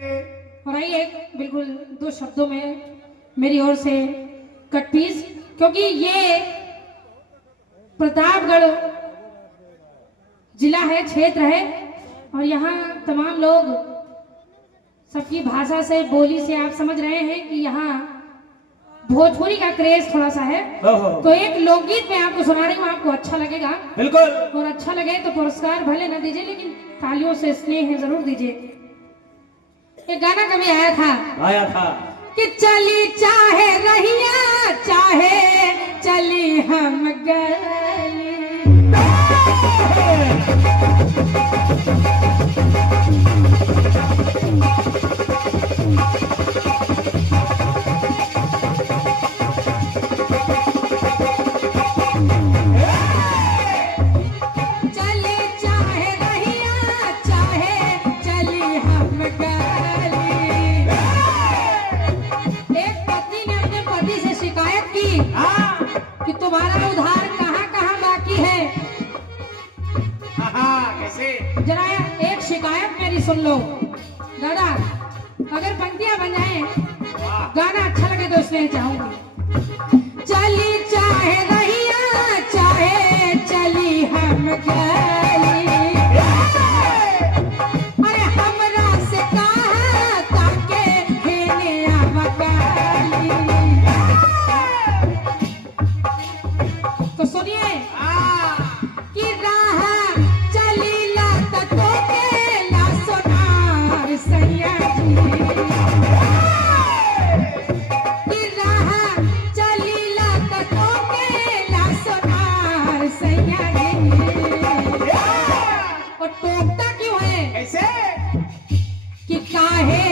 और आइए बिल्कुल 2 शब्दों में मेरी ओर से कट पीस, क्योंकि ये प्रतापगढ़ जिला है, क्षेत्र है, और यहाँ तमाम लोग सबकी भाषा से, बोली से आप समझ रहे हैं कि यहाँ भोजपुरी का क्रेज थोड़ा सा है। तो एक लोकगीत मैं आपको सुना रही हूँ, आपको अच्छा लगेगा बिल्कुल, और अच्छा लगे तो पुरस्कार भले न दीजिए, लेकिन तालियों से स्नेह जरूर दीजिए। एक गाना कभी आया था कि चली चाहे रहिया चाहे चली हम गली। कि तुम्हारा उधार कहाँ बाकी है। कैसे? जरा एक शिकायत मेरी सुन लो दादा, अगर पंक्तियां बन जाए, गाना अच्छा लगे तो इसलिए चाहूंगी। चली चाहे रहिया चाहे चली हम गली, अरे हमरा से कहा ताके हेने आवकाली। तो सुनिए कि राह चली ला तो के ला सोनार सैया जी, कि राह चली ला तो के ला सोनार सैया जी। और टोकता क्यों है कैसे? कि काहे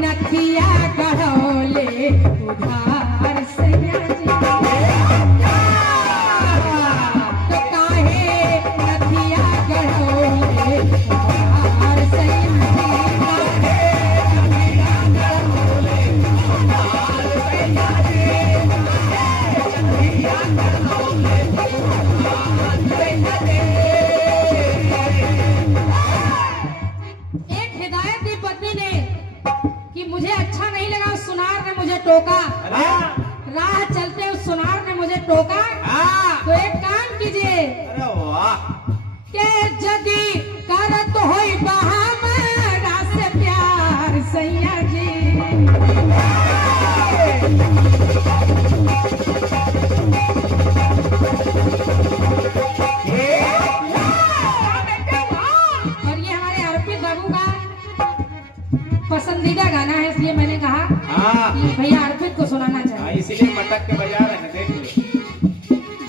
नथिया गढ़ोले उधार सैया जी। तो काहे नथिया गढ़ोले उधार सैया जी। एक हिदायत दी पत्नी ने कि मुझे अच्छा नहीं लगा, उस सुनार ने मुझे टोका, राह चलते उस सुनार ने मुझे टोका। तो एक काम कीजिए के जदी करत होई बहामरा से प्यार सैया जी, और ये हमारे अर्पित बाबू का पसंदीदा गाना है, इसलिए मैंने कहा कि भैया अर्पित को सुनाना चाहिए, इसीलिए मटक के बजा रहे हैं, देख लो।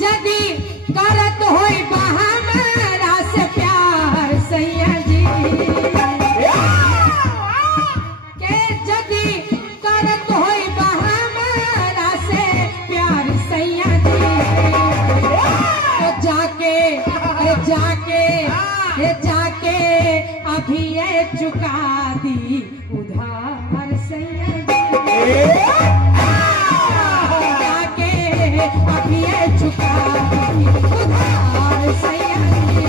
जदी करत होई बहामरा से प्यार सैया जी, के जदी करत होई बहामरा से प्यार सैया जी। तो जाके अभी ये चुका दी उधार सैया जी, जाके अभी ये चुका दी उधार सैया जी।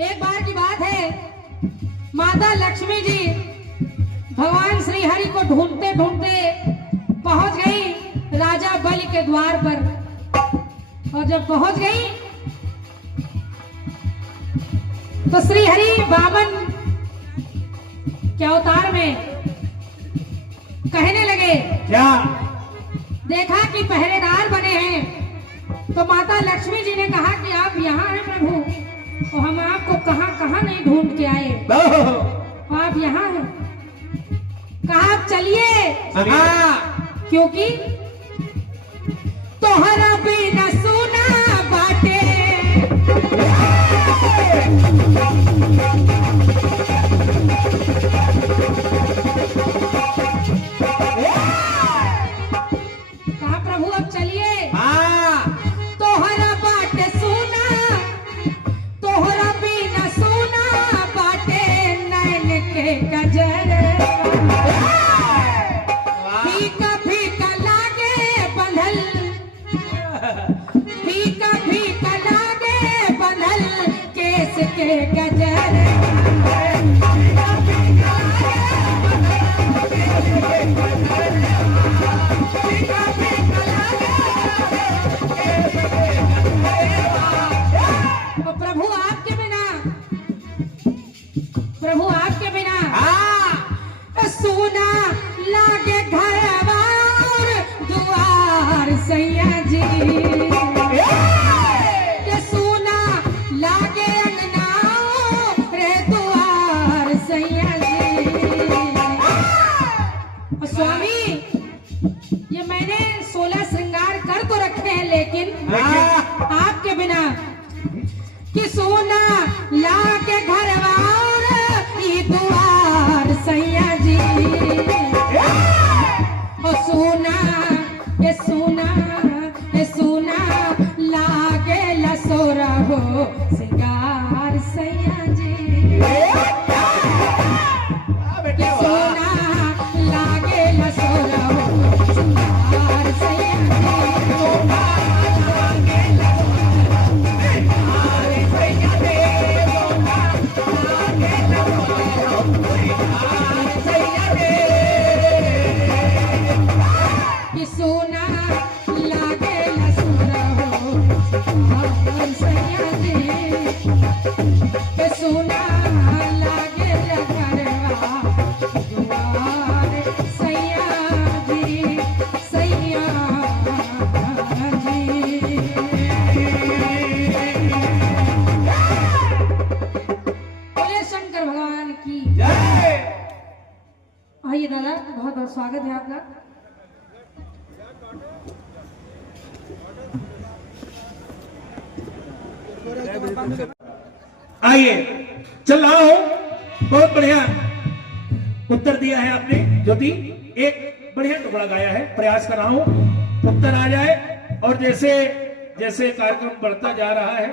एक बार की बात है, माता लक्ष्मी जी भगवान श्री हरि को ढूंढते ढूंढते पहुंच गई राजा बलि के द्वार पर, और जब पहुंच गई तो श्री हरि वामन के अवतार में कहने लगे, क्या? देखा कि पहरेदार बने हैं, तो माता लक्ष्मी जी ने कहा कि आप यहाँ हैं प्रभु, तो हम आपको कहाँ नहीं ढूंढ के आए, तो आप यहाँ हैं। कहा आप चलिए, क्योंकि तोहरा बिना सुना बाटे, कहा प्रभु अब चलिए, तोहरा बाटे सुना, तोहरा बिना सुना बाटे नैन के इसके गजरे प्रभु आपके बिना सोना लागे घर और दुआर सैया जी के सोना लागे अंगना रे दुआर सैया जी। स्वामी ये मैंने 16 श्रृंगार कर तो रखे हैं लेकिन आपके बिना कि सोना लागे घर दुआर सैया जी ओ सोना ए सोना ए सोना लागे लसोरा हो सिंगार सैया जी ए सोना लागे लसोरा हो सिंगार सैया सोना लागे लसुरा हो सैया जी सोना लागे लगरवा दुआर सैया जी सैया जी। बोले शंकर भगवान की जय। आइए दादा बहुत बहुत स्वागत है आपका। आइए चल रहा हूं। बहुत बढ़िया उत्तर दिया है आपने ज्योति, एक बढ़िया टुकड़ा गाया है। प्रयास कर रहा हूं उत्तर आ जाए। और जैसे जैसे कार्यक्रम बढ़ता जा रहा है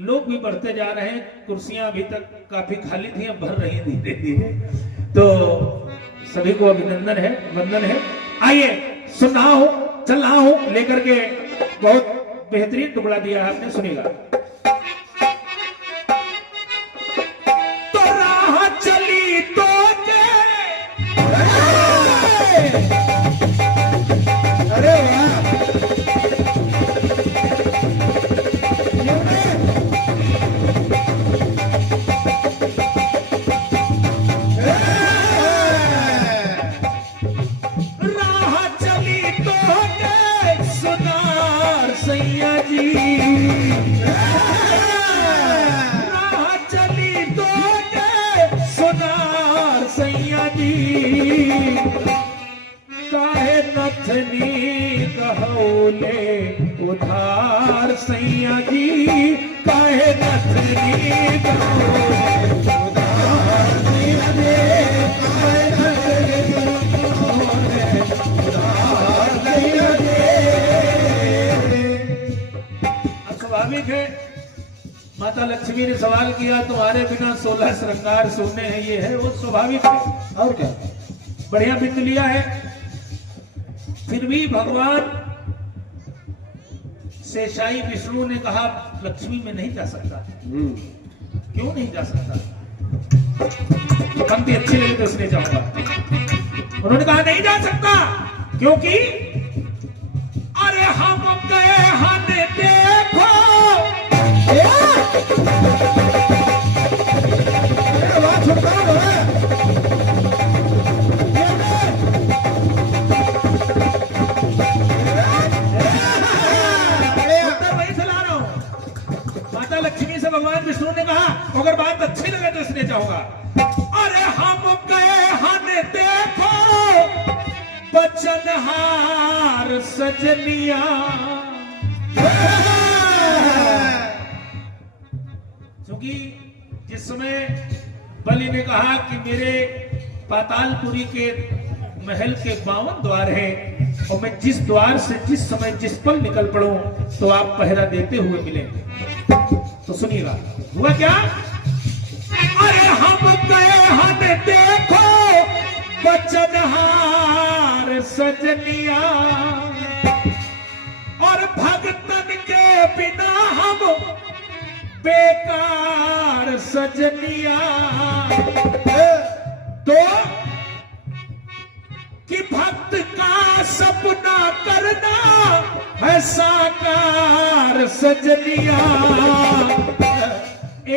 लोग भी बढ़ते जा रहे हैं। कुर्सियां अभी तक काफी खाली थी, अब भर रही धीरे धीरे, तो सभी को अभिनंदन है, वंदन है। आइए सुन रहा हूं, चल रहा हूं लेकर के। बहुत बेहतरीन टुकड़ा दिया है आपने, सुनिएगा। अरे वाह राह चली तो सुनार सैया जी, राह चली तो सुनार सैया जी, काहे नथनी कहौले उधार सैया जी, काहे नथनी कहौले उधार सैया जी, काहे नथनी कहौले उधार सैया जी। स्वाभाविक है, माता लक्ष्मी ने सवाल किया तुम्हारे बिना 16 श्रृंगार सोने हैं, ये है वो स्वाभाविक है। और क्या बढ़िया बिंद लिया है। फिर भी भगवान शेषाई विष्णु ने कहा लक्ष्मी में नहीं जा सकता। क्यों नहीं जा सकता? पंक्ति अच्छी लगी तो उसने जाऊंगा। उन्होंने कहा नहीं जा सकता क्योंकि अरे हम गए हन देखो लक्ष्मी से भगवान विष्णु ने कहा अगर बात अच्छी लगे तो इसने चाहूंगा। अरे हम गए हन देखो बचनहार सजनिया, क्योंकि जिस समय बलि ने कहा कि मेरे पातालपुरी के महल के 52 द्वार हैं और मैं जिस द्वार से जिस समय जिस पल निकल पड़ूं तो आप पहरा देते हुए मिलेंगे। तो सुनिएगा हुआ क्या। अरे हम गए हन देखो बचनहार सजनिया और भगतन के बिना हम बेकार सजनिया तो कि भक्त का सपना करना है साकार सजनिया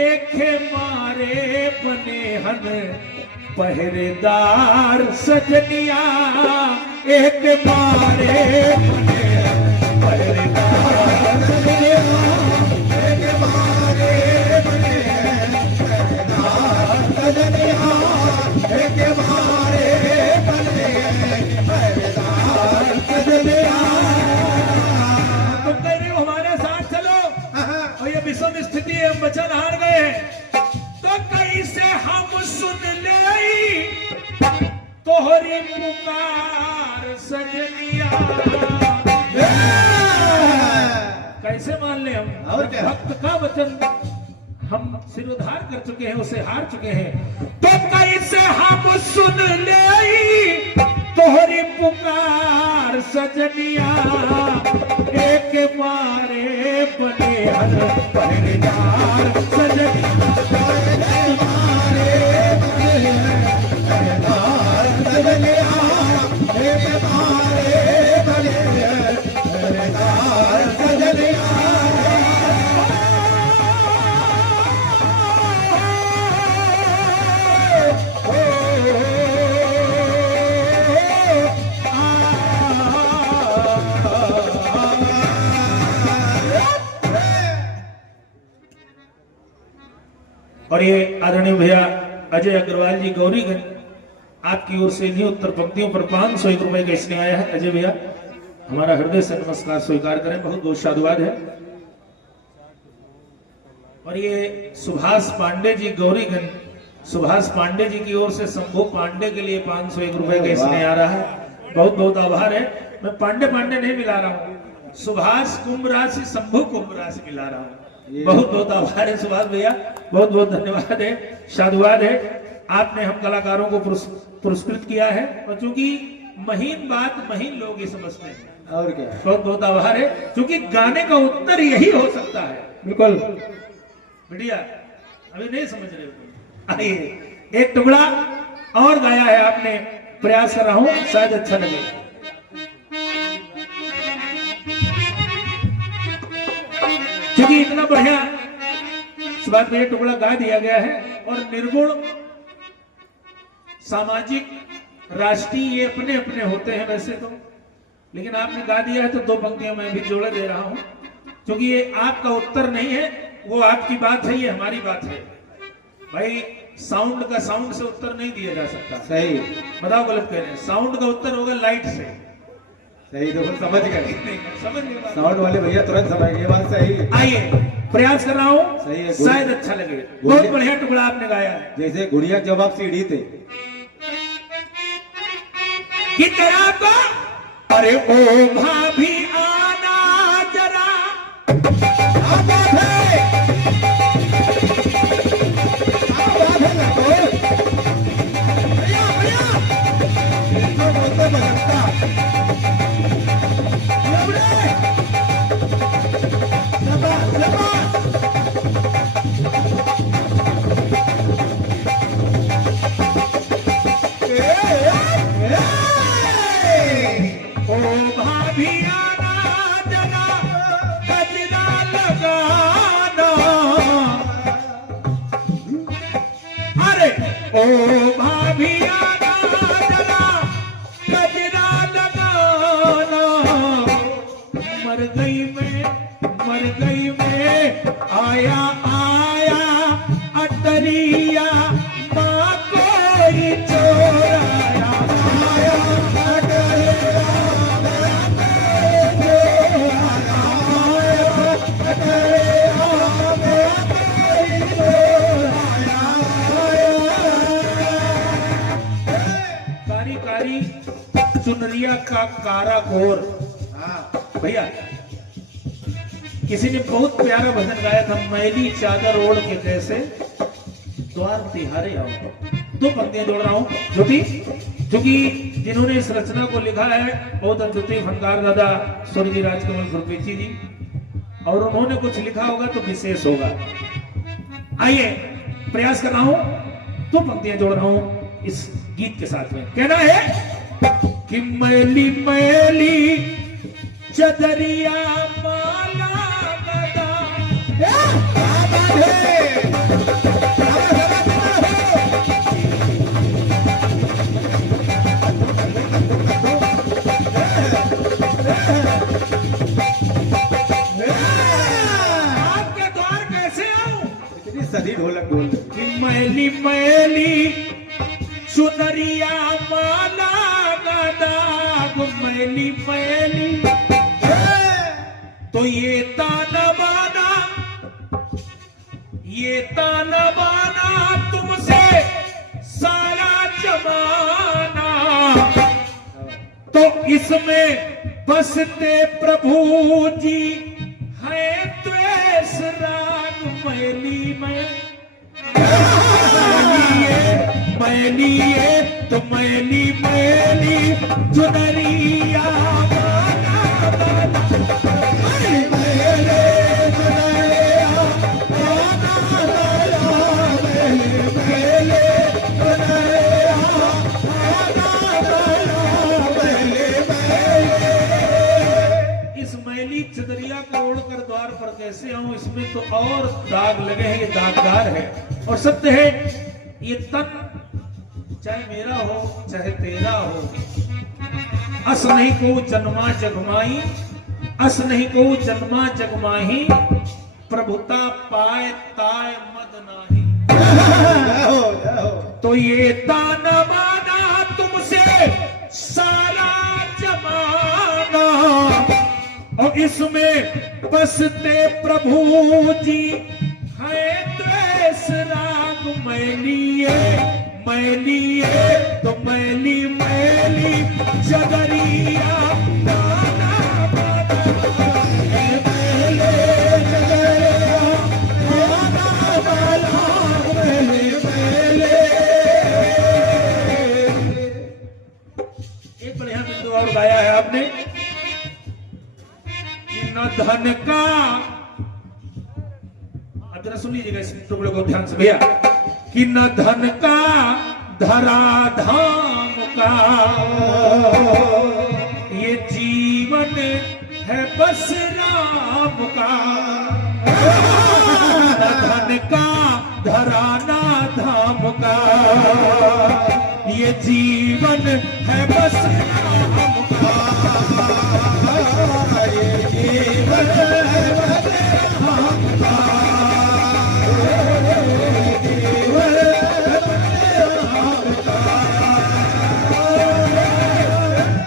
एक मारे बने हन पहरेदार सजनिया एक मारे बने पहरेदार सजनिया एक मारे बने पहरेदार सजनिया एक मारे बने पहरेदार सजनिया। तुम कह रहे हो हमारे साथ चलो और ये विषम स्थिति है, हम वचन हार गए हैं तो कैसे हम सुन ले तोहरी पुकार सजनिया कैसे मान ले हम और क्या? भक्त का वचन हम सिरोधार कर चुके हैं, उसे हार चुके हैं तो कैसे हम सुन ले तोहरी पुकार सजनिया एक मारे बने हर पहरेदार सजनिया एक मारे बने पहरेदार सजनिया एक मारे बने पहरेदार सजनिया। और ये आदरणीय भैया अजय अग्रवाल जी गौरीगंज आपकी ओर से इन्हीं उत्तर पंक्तियों पर 501 रुपए का स्नेह आया है। अजय भैया हमारा हृदय से नमस्कार स्वीकार करें, बहुत बहुत साधुवाद है। और ये सुभाष पांडे जी गौरीगंज, सुभाष पांडे जी की ओर से शंभू पांडे के लिए 501 रुपए का स्नेह आ रहा है, बहुत बहुत आभार है। मैं पांडे पांडे नहीं मिला रहा हूँ, सुभाष कुंभ राशि शंभू कुंभ राशि मिला रहा हूँ। बहुत बहुत आभार है सुभाष भैया, बहुत बहुत धन्यवाद है, साधुवाद है। आपने हम कलाकारों को पुरस्कृत किया है और चूंकि महीन बात महीन लोग ही समझते हैं और क्या? बहुत बहुत आभार है, क्योंकि गाने का उत्तर यही हो सकता है। बिल्कुल बढ़िया, अभी नहीं समझ रहे हो? आइए एक टुकड़ा और गाया है आपने, प्रयास कर रहा हूं शायद अच्छा लगे। क्योंकि इतना बढ़िया इस बात में टुकड़ा गा दिया गया है और निर्गुण सामाजिक राष्ट्रीय ये अपने अपने होते हैं वैसे तो, लेकिन आपने गा दिया है तो 2 पंक्तियां मैं भी जोड़े दे रहा हूं, क्योंकि ये आपका उत्तर नहीं है, वो आपकी बात है, ये हमारी बात है भाई। साउंड का साउंड से उत्तर नहीं दिया जा सकता। सही बताओ गलत कह रहे हैं? साउंड का उत्तर होगा लाइट से। सही, तो समझ गए, समझ गए साउंड वाले भैया तुरंत समझ गए, बात सही। आइए प्रयास कर रहा हूँ, सही है, शायद अच्छा लगे। बहुत बढ़िया टुकड़ा आपने गाया है। जैसे गुड़िया जब आप सीढ़ी थे कि तेरा को अरे ओ भाभी आना जरा ओ भाभी आना जरा गजरा लगाना, मर गई मैं आया आया अटरिया माँ कोई चोराया आया अटरिया चुनरिया का कारा घोर। भैया किसी ने बहुत प्यारा भजन गाया था, मैली चादर ओढ़ के कैसे द्वार तिहारे आओ। 2 पंक्तियां जोड़ रहा हूं क्योंकि जिन्होंने इस रचना को लिखा है बहुत अद्वितीय फनकार दादा स्वर्गीय राजकमल गुरपेची जी, और उन्होंने कुछ लिखा होगा तो विशेष होगा। आइए प्रयास कर रहा हूं, दो पंक्तियां जोड़ रहा हूं इस गीत के साथ में। कहना है कि मैली मैली चदरिया माला गदा, आपके द्वार कैसे आऊं? इतनी सदी ढोलक बोल कि मैली मैली चुनरिया माला गदाग, मैली मैली तो ये ताना बाना तुमसे सारा जमाना, तो इसमें बसते प्रभु जी है द्वेष राग, मैली मैली तो मैली मैली चुनरिया माला गदा, चदरिया को ओढ़कर द्वार पर कैसे आऊं, इसमें तो और दाग लगे हैं, ये दागदार है। और सत्य है ये तन चाहे मेरा हो चाहे तेरा हो, अस नहीं को जन्मा जगमाई, अस नहीं को जन्मा जगमाही, प्रभुता पाए ताय मद नाही। तो ये ताना बाना तुमसे सारा जमाना, और इसमें बसते प्रभु जी है द्वेष राग, मैली तो मैली मैली चदरिया माला गदा, एक बढ़िया बिंदु और गाया है आपने, न धन का, अब जरा सुन लीजिएगा इस टुकड़े को ध्यान से भैया, कि न धन का धरा धाम का, ये जीवन है बस राम का, न धन का धराना धाम का, ये जीवन है बस राम का,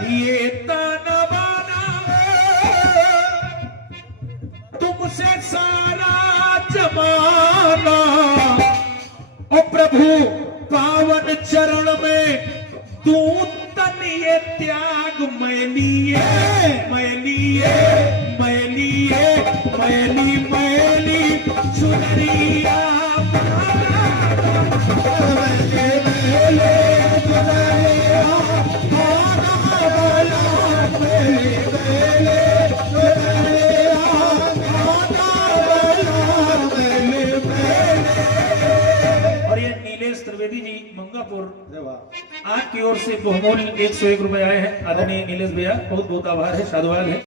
ये ताना बाना तुमसे सारा जमाना, और प्रभु पावन चरण में दूत तन ये त्याग, मैली मैली चुनरिया और ये नीलेश त्रिवेदी जी मंगापुर आपकी ओर से बहुमूल्य 101 रुपए आए हैं। आदरणीय नीलेश भैया बहुत बहुत आभार है, साधुवाद है।